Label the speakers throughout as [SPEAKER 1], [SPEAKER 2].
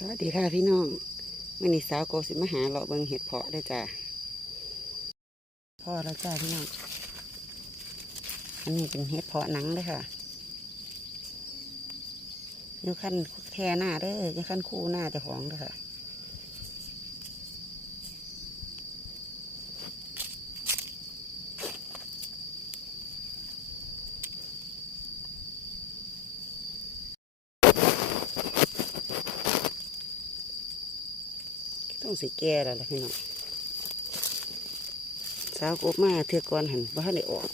[SPEAKER 1] สวัสดีค่ะพี่น้องมื่อนี้สาวโกสิมาหาเลาะเบิงเห็ดเพาะได้จ้าพ่อแล้วจ้าพี่น้องอันนี้เป็นเห็ดเพาะหนังเลยค่ะยูขั้นแท่หน้าเด้อยูขั้นคู่หน้าจะของเลยค่ะ ต้องสิแก่แล้วล่ะพี่น้องสาวกบมาเทือกก่อนหันว่าได้ออก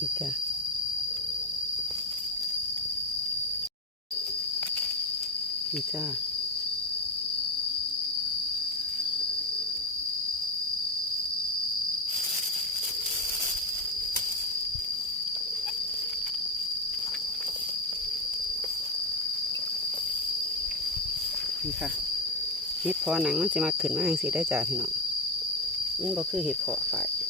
[SPEAKER 1] อีกจ้ะ นี่จ้าี่ค่ะเห็ดพอหนังมันจะมาขึ้นมาอย่างสีได้จ้าพี่น้องมันบ่คือเห็ดพาะฝ่าย นี่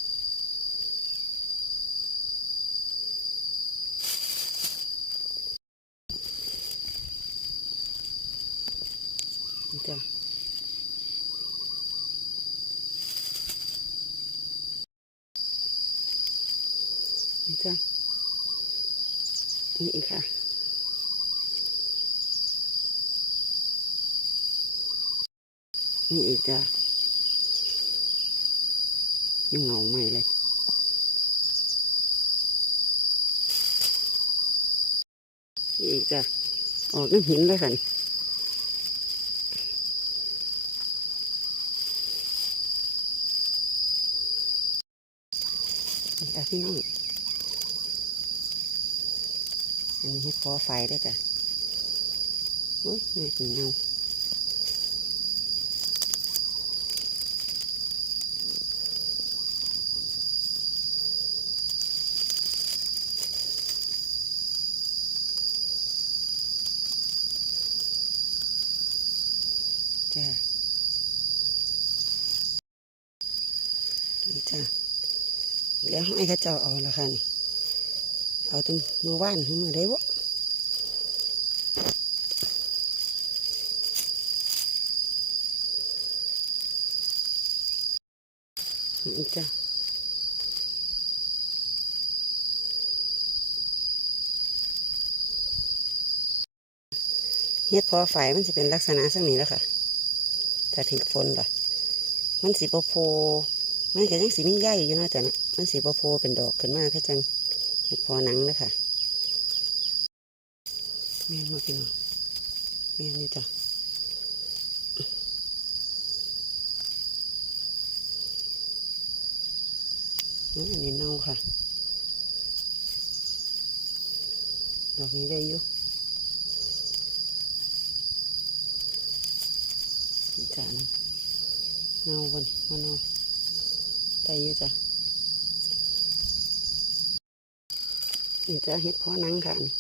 [SPEAKER 1] จ้ะนี่จ้ะนี่อีกค่ะนี่อีกจ้ะยังเหงาใหม่เลยนี่อีกจ้ะออกน้ำหินเลยค่ะนี่ นี่ค่ะพี่น้อง อันนี้เฮ็ดพอไฟได้จ้ะโอ้ยน่ากินเนาจ้านี่จ้า แล้วให้เขาเจ้าเอาละค่ะนี่เอาจนมือว่านมือได้วะนี่จ้ะเฮ็ดพอไฟมันจะเป็นลักษณะสักนี้แล้วค่ะ ถ้าถึงฝนล่ะ มันสีโปโพมันก็ยังสีมีใหญ่อยู่นาะจ้ะนะ มันสีโปโพเป็นดอกขึ้นมาแค่จังเห็ดพอหนังเลยค่ะแม่นมาพี่น้องแม่นนี่จ้ะอันนี้เน่าค่ะ ดอกนี้ได้อยู่จ้ะนเน่าวันวันเน่าได้อยู่จ้ะ นี่จะเห็ดเพอนังค่ะนี่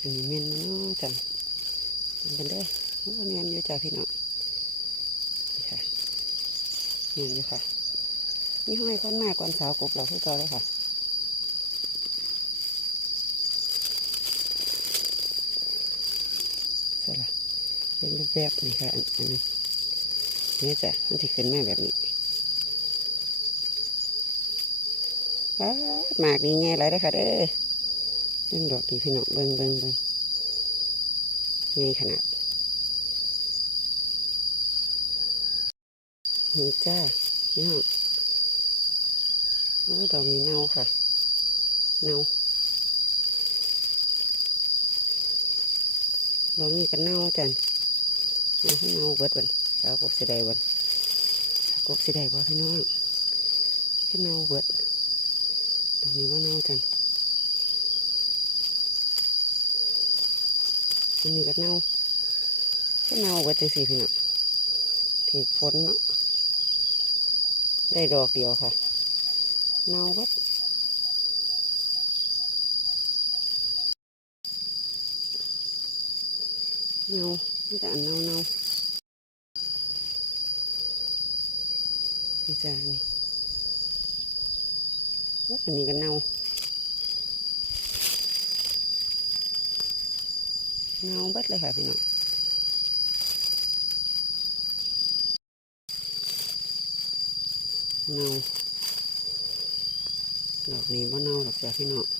[SPEAKER 1] อันนี้เมนมันเนาะจ้ะมันเป็นเด้อโอ้เมนอยู่จ้ะพี่น้องนี่ค่ะเมนอยู่ค่ะนี่ห้อยก้อนมากก้อนสาวกบเราคือเก่าเลยค่ะสละเป็นแบบนี่ค่ะอันอัน นี่จ้ะมันจะขึ้นมาแบบนี้ว้าหมากนี่แงไรได้ค่ะเด้อเบิ่งดอกดีพี่น้องเบิ่งเบิ่งเบิ่งนี่ขนาดนี่จ้าพี่น้องโอ้ดอกนี้เน่าค่ะ เน่าดอกนี้ก็เน่าจันเอาให้เน่าเบิดบัน สาวกบสิได้บันสาวกบสิได้บ่พี่น้องให้เน่าเบิดดอกนี้ว่าเน่าจันอันนี้ก็เน่าก็เน่าเบิดจังสี่พี่น้องถือฝนเนาะได้ดอกเดียวค่ะ เน่าเวัดเนาไม่แต่อันเนาเนา นี่จ้านี่อันนี้ก็เน่าเน่าเบัดเลยค่ะพี่น้องเน่าดอกนี้ว่าเน่าดอกจ้ะพี่น้อง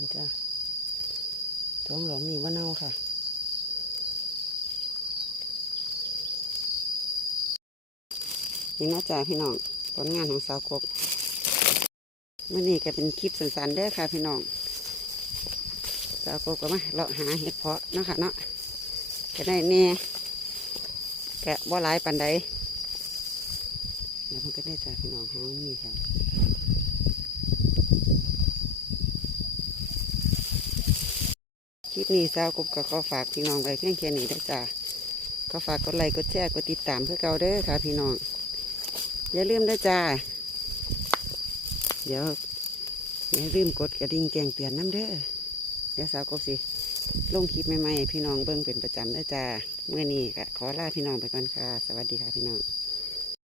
[SPEAKER 1] นี่จ้ะท้องดอกนี้ว่าเน่าค่ะนี่นะจ๊ะพี่น้องผลงานของสาวกบมื่อนี้ก็เป็นคลิปสั้นๆเด้อค่ะ พี่น้องสาวโกก็มาเลาะหาเห็ดเพาะเนาะค่ะเนาะก็ได้แน่แกะบ่หลายปันใดเดี๋ยวมันก็ได้จากพี่น้องหามีค่ะ ลิปนี้สาวกบก็ขอฝากพี่น้องไว้เพียงแค่นี้ได้จ้าก็ฝากกดไลค์กดแชร์กดติดตามเพื่อเกาเด้อค่ะ พี่น้อง อย่าลืมเด้จ้า เดี๋ยวอย่าลืมกดกระดิ่งแจ้งเตือนน้ำเด้อเดี๋ยวสาวกบสิลงคลิปใหม่ๆพี่น้องเบิ่งเป็นประจำเด้จ้าเมื่อนี้ก็ขอลาพี่น้องไปก่อนค่ะ สวัสดีค่ะพี่น้อง